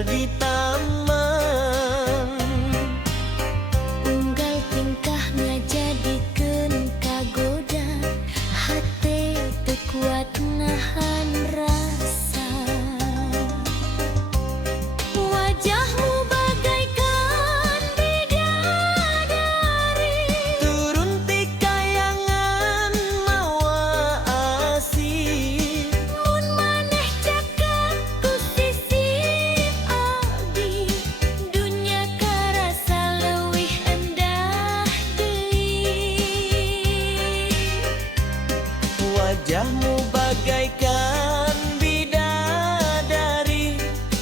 mekar di taman. Unggal tingkah ngajadikeun kagoda, hate teu kuat nahan rasa. Wajahmu bagaikan bidadari, Turun ti kayangan mawa asih. mun maneh cakap ku sisi abdi, dunya karasa leuwih endah deui. Wajahmu bagaikan bidadari,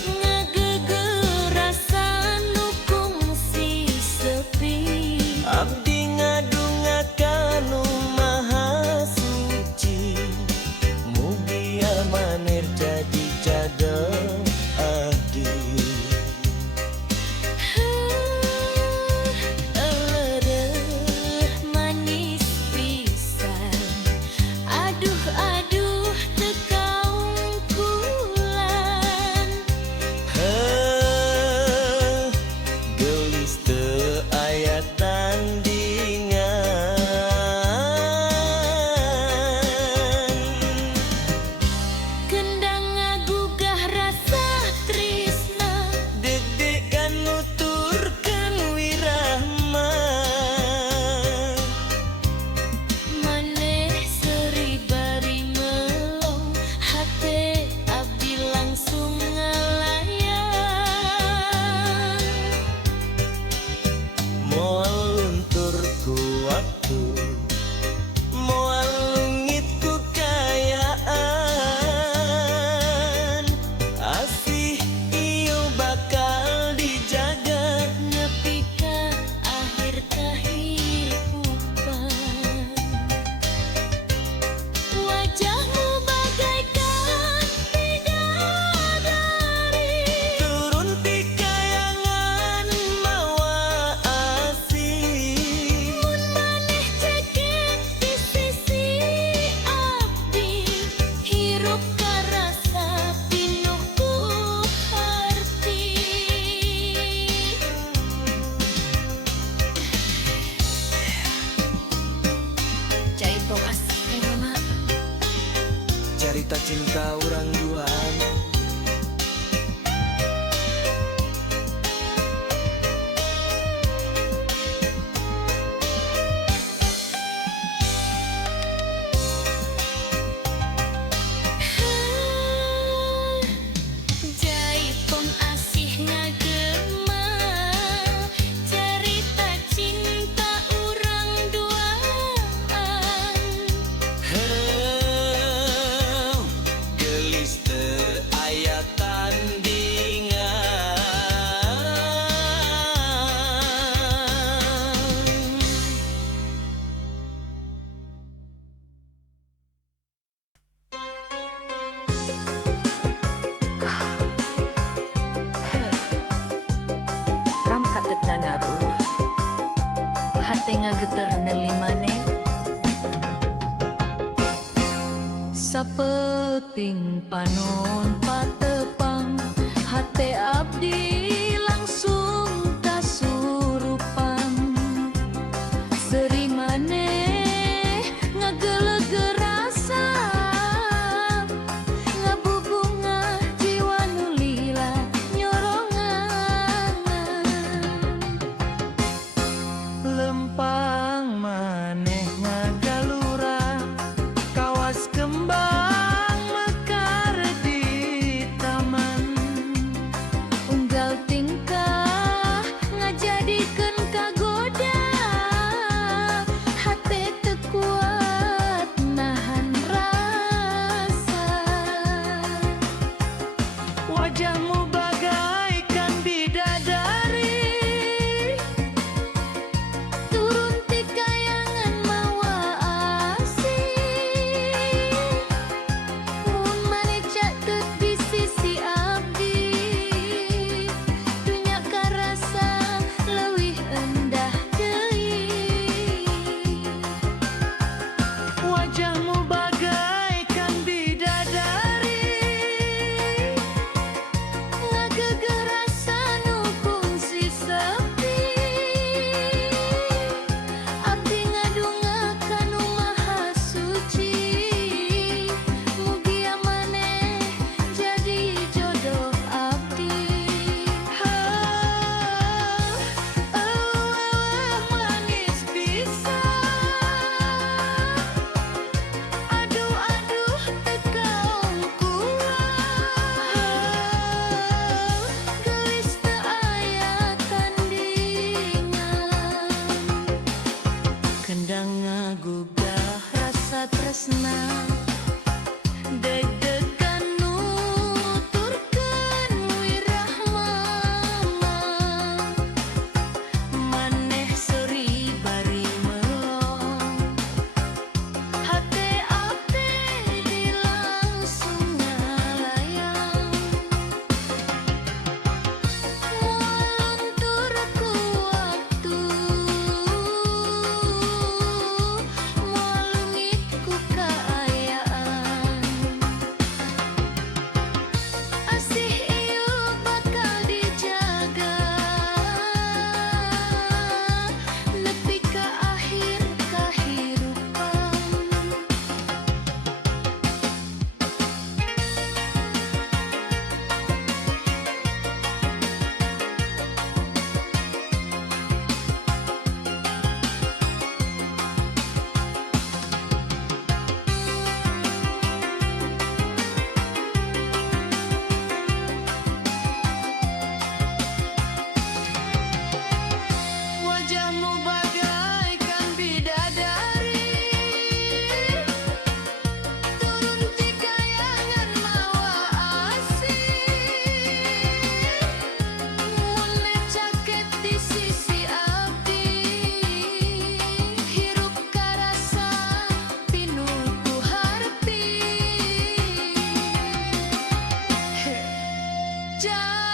Ngageugeur rasa nu kungsi sepi. abdi ngadungakan nu maha suci. Mugi amanir jadi cadel abdi. Elereuh manis pisan, aduh aduh teu kaungkulan. Gelis teu aya tandingan. Kendang ngagugah rasa trisna, Deg-degan nuturkeun wirahma. maneh seuri bari melong, hate abdi langsung ngalayang. Moal luntur ku waktu, moal lungit ku kayaan. Asih ieu bakal dijaga. Nepi ka akhir kahirupan. Wajahmu bagaikan bidadari, Turun ti kayangan mawa asih. mun maneh cekek di sisi abdi, hirup karasa pinuh ku harti. Jaitong asih mama, Carita cinta urang duaan. jaitong asih ngagema, cerita cinta urang duaan. Gelis teu aya tandingan. Ram katetna ngaruh, hate ngageter neuli maneh. Sapeting panon patepang, hate abdi langsung kasurupan. Seri maneh ngageuleugeur rasa, ngabubungah jiwa nu lila nyorongan. Lempang maneh ngagalura, kawas kembang mekar di taman. Unggal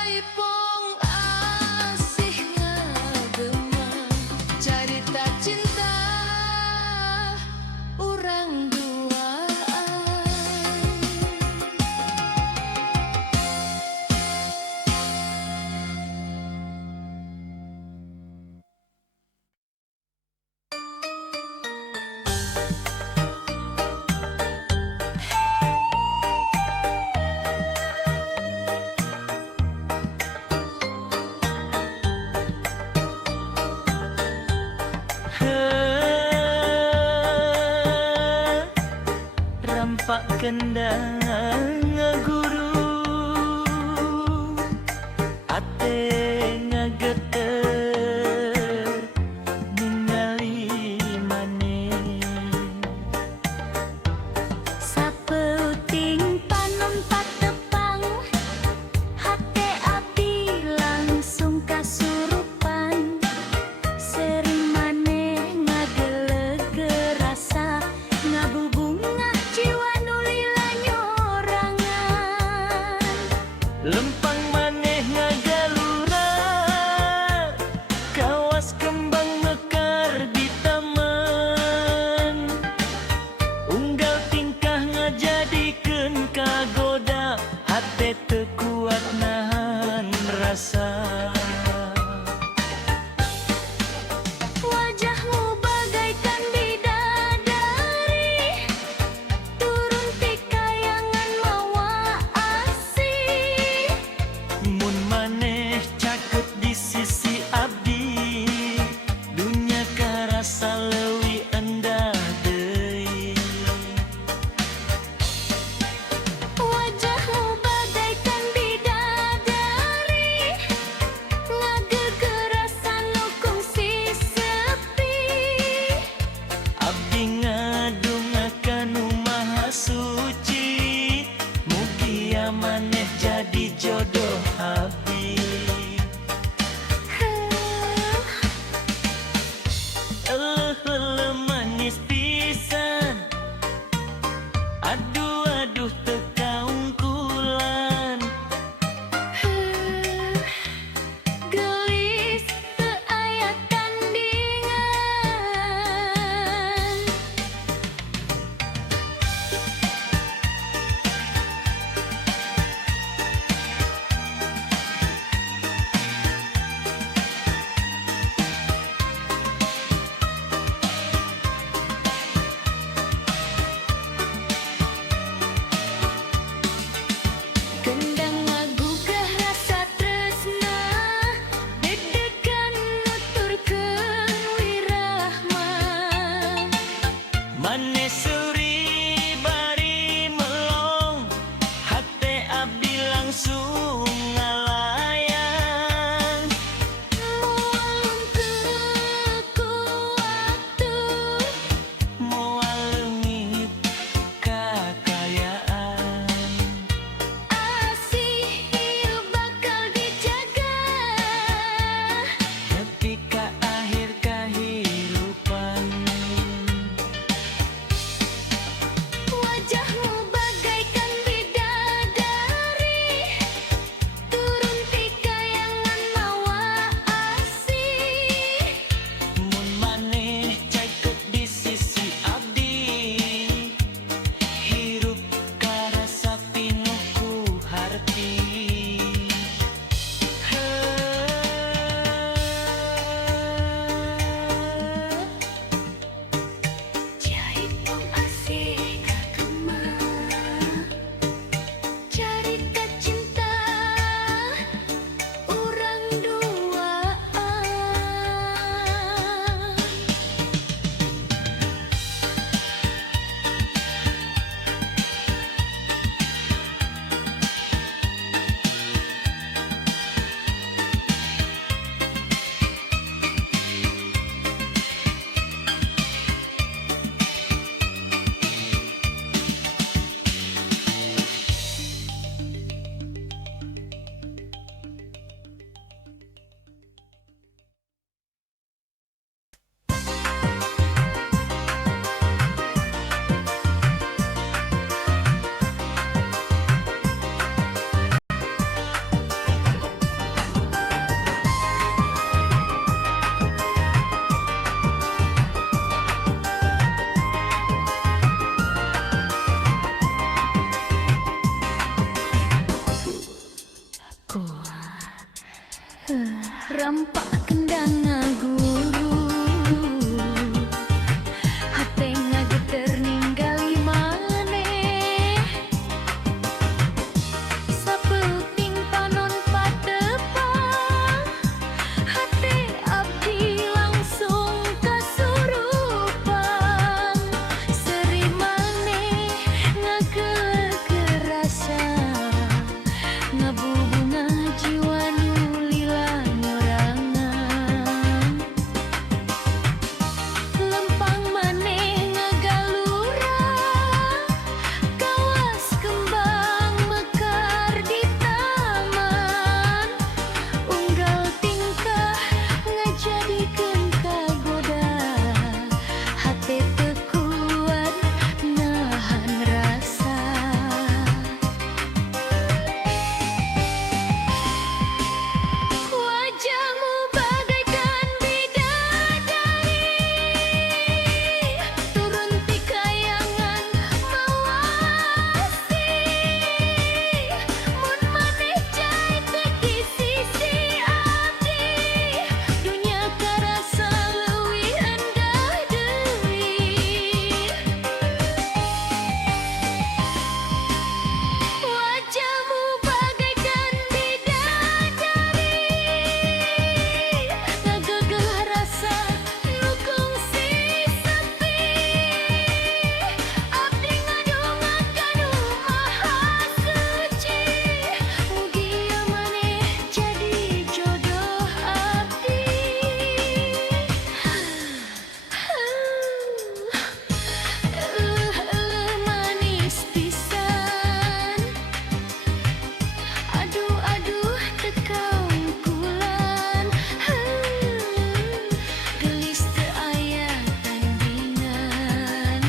Jaipong asih ngagema carita cinta urang duaan. Rampak kendang ngaguru ate ngageter ningali maneh Sapeuting panon patepang hate abdi langsung kasurupan sering maneh ngageleg rasa ngabubungah jiwa nu lila nyorang Rampak kendang guru hate ngageter ninggali maneh sapeuting panon patepang hate abdi langsung kasurupan seri maneh ngageuleuh rasa ngabubunga jiwa nu lila nyorangan lempang maneh ngagalura kawas kembang mekar di taman unggal tingkah ngajadikeun kagoda hate teu kuat nahan rasa wajahmu bagaikan bidadari turun ti kayangan mawasi mun maneh cai teh di sisi abdi dunya karasa leuwih endah deui wajahmu bagaikan bidadari ngagegeh rasa nu kungsi sepi abdi ngadongakan nu maha suci mugi ieu maneh jadi jodoh abdi manis pisan aduh aduh tekang kulan gelis teu aya tandingan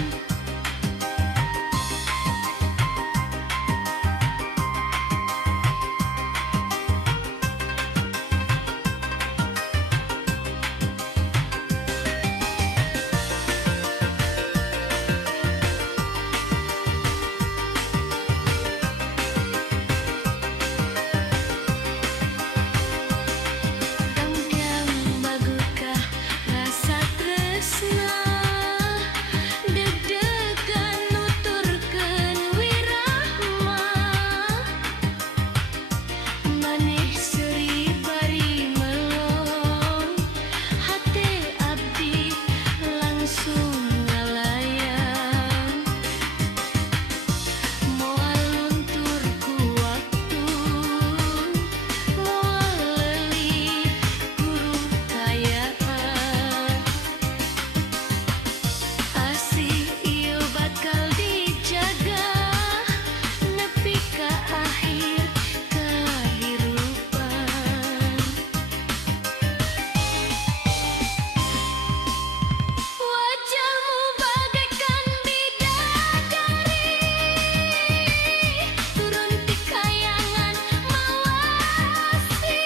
Dangdang bagukah rasa tresna deg-degan nuturkeun wirahma maneh seuri bari melong hate abdi langsung ngalayang moal luntur ku waktu moal leuli guru kayaan asih ieu bakal dijaga nepi ka akhir kahirupan wajahmu bagaikan bidadari turun ti kayangan mawasi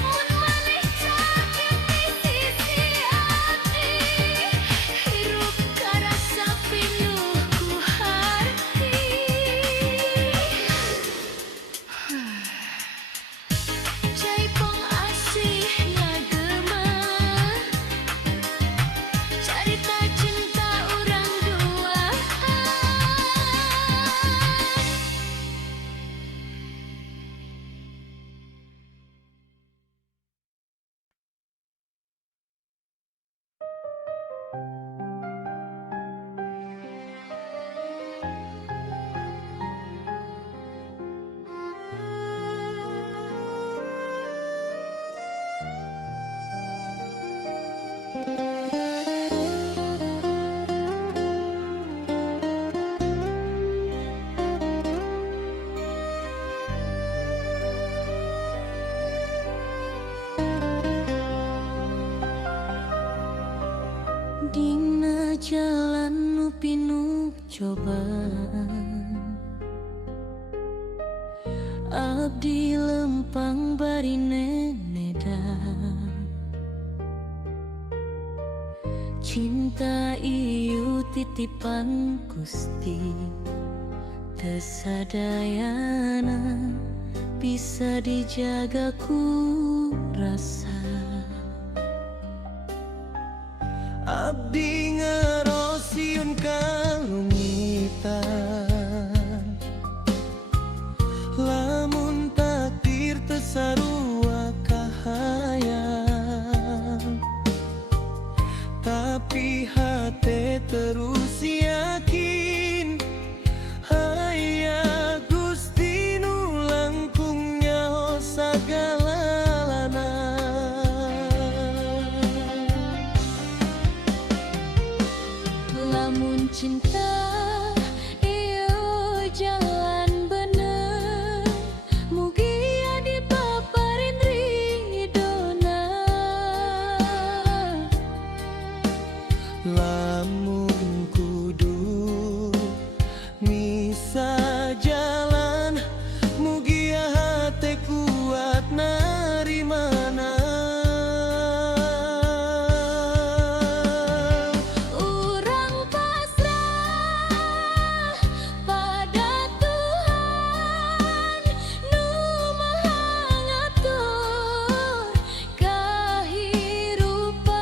mun maneh sakit di sisi abdi hirup karasa pinuh ku harti Jaipong asih ngagema carita cinta urang duaan dina jalan nu pinuh cobaan abdi lempang bari nenedan cinta ieu titipan Gusti teu sadayana bisa dijaga ku rasa. Abdi ngerosiun kalungitan, lamun takdir tesarua kahayang, tapi hati terus yakin haya Gusti nu langkung nyaho sagalana. Lamun cinta iyo jalan bener, mugi adi paparin ridona. Lamun kudu misa jalan, mugi hati kuat narimana. Urang pasrah pada Tuhan nu maha ngatur kahirupan.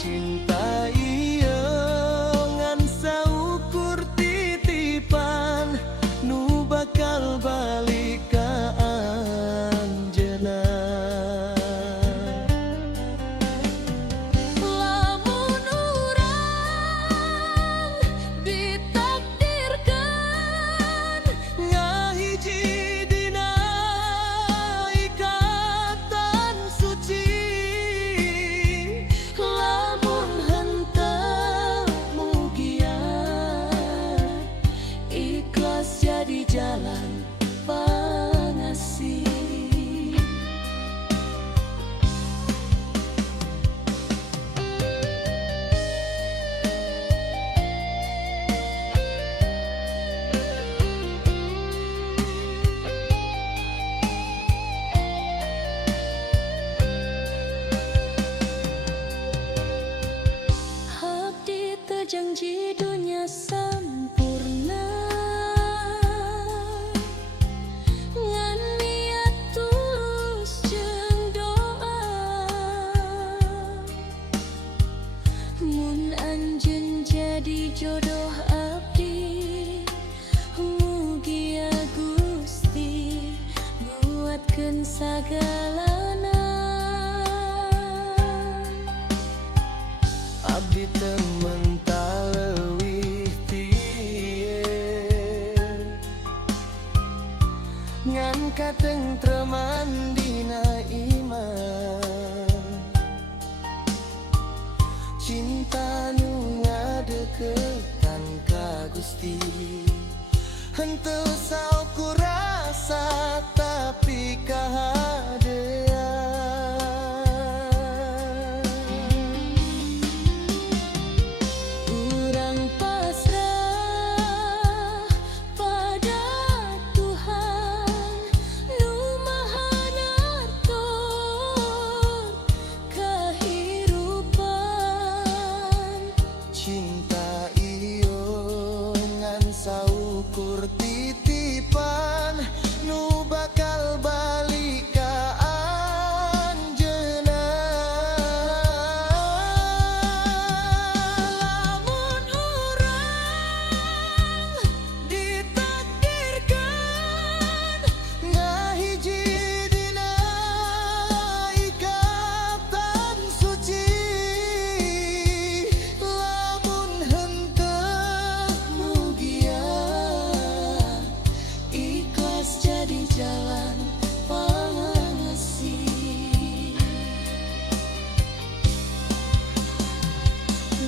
Cinta ieu ngan saukur titipan nu bakal balik ka anjeunna. Lamun urang ditakdirkan Ngahiji dina ikatan suci, lamun henteu mugia ikhlas jadi jalan pangasih. Abdi teu janji dunia sampurna, ngan niat tulus jeung doa. Mun anjeun jadi jodoh abdi, mugia Gusti nguatkeun sagalana. abdi teu mental leuwih tieun, ngan katentreman dina iman. Cinta nu ngadeukeutan ka Gusti, henteu saukur rasa tapi kahadean. Urang pasrah pada Tuhan nu maha ngatur kahirupan. Cinta iyo ngan saukur titipan nu bakal balik ka anjeunna. Lamun urang ditakdirkan ngahiji dina ikatan suci, lamun henteu mugia Ikhlas jadi jalan pangasih.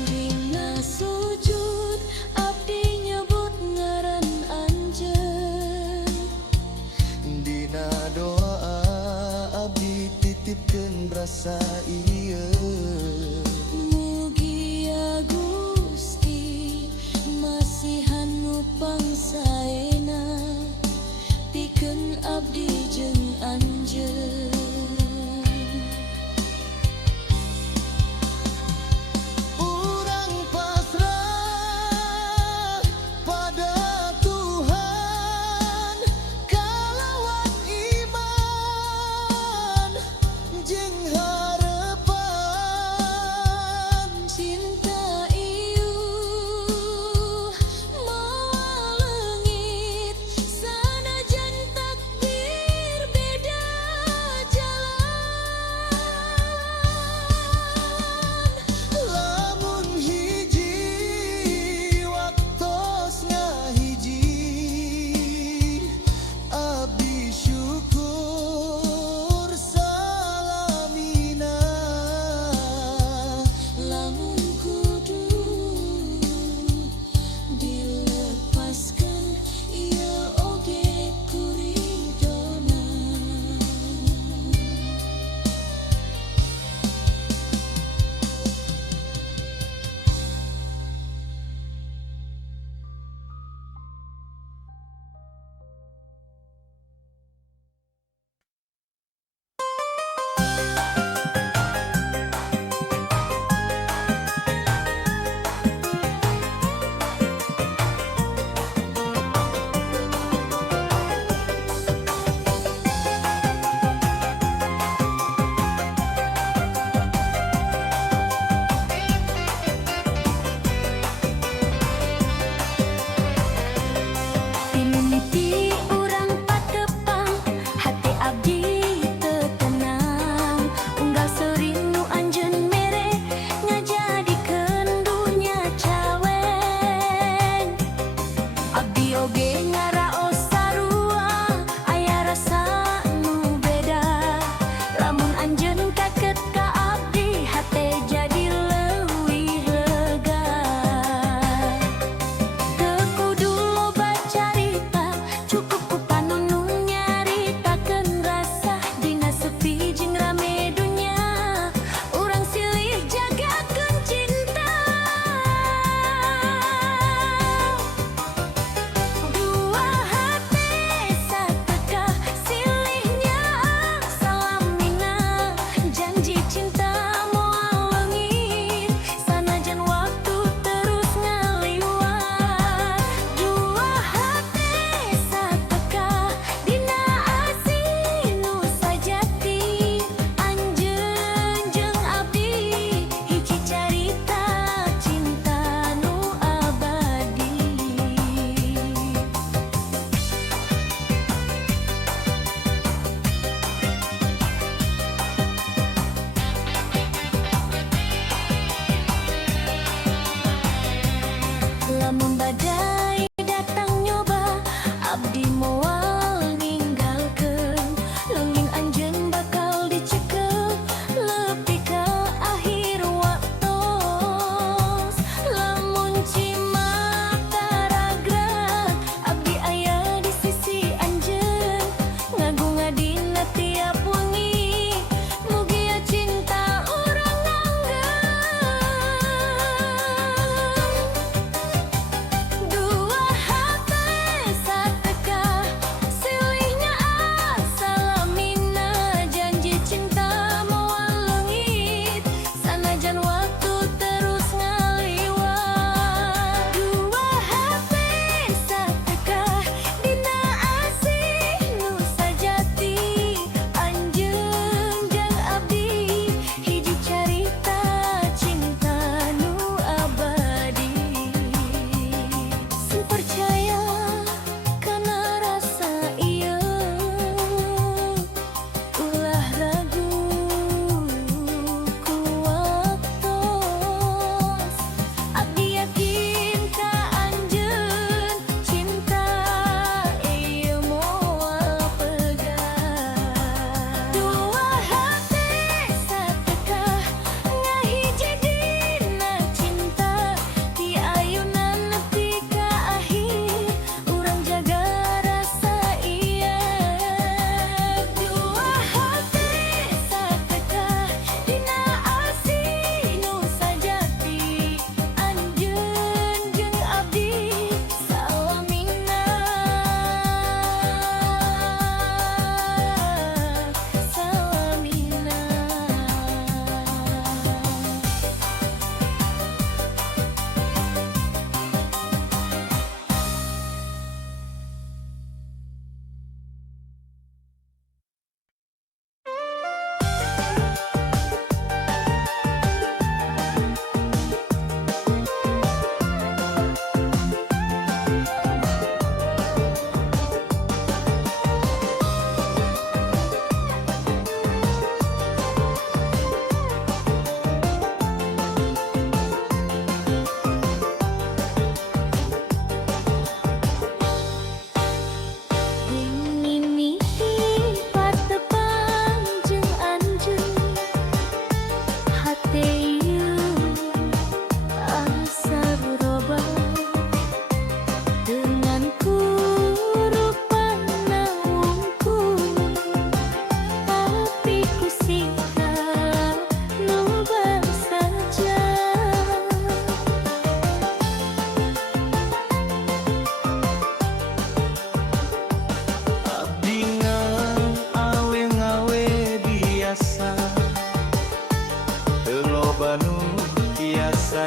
Dina sujud abdi nyebut ngaran anjeun, dina doa abdi titipkeun rasa ieu. mugia Gusti masihan nu pangsaena pikeun abdi jeung anjeun. Urang pasrah pada Tuhan,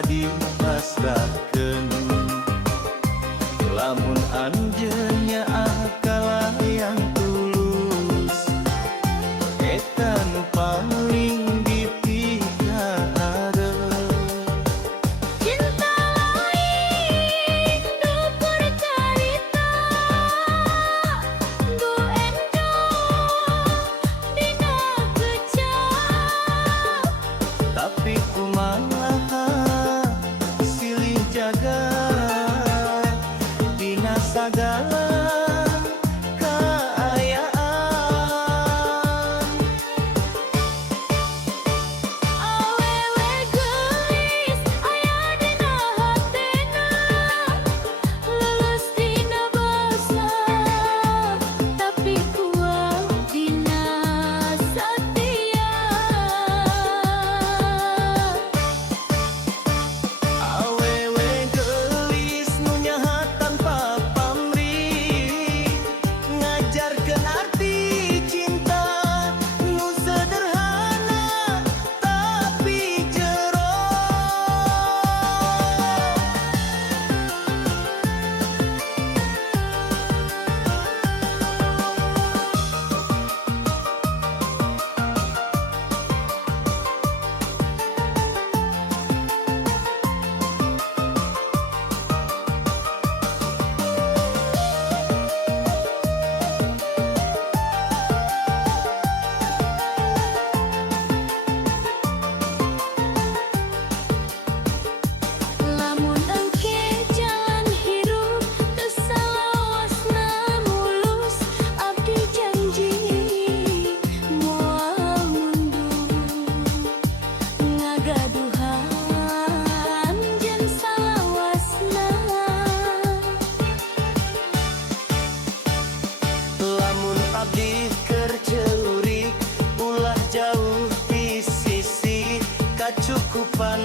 dipasrahkeun lamun anjeunnya akal yang tulus eta nu paling dipikahareup. Cinta lain dupur carita Gu endong dina kecap Tapi kumaha silih jaga dina sagala kaayaan. Awewe geus aya dina hatena Lulus dina basa Tapi kuat dina satia Awewe geulis nu nyaha tanpa pamrih ngajarkeun arti cinta nu sederhana tapi jero. Lamun engke jalan hirup teu salawasna mulus abdi janji moal mundur ngagaduhan jen salawasna Lamun abdi keur celurik ulah jauh di sisi kacukupan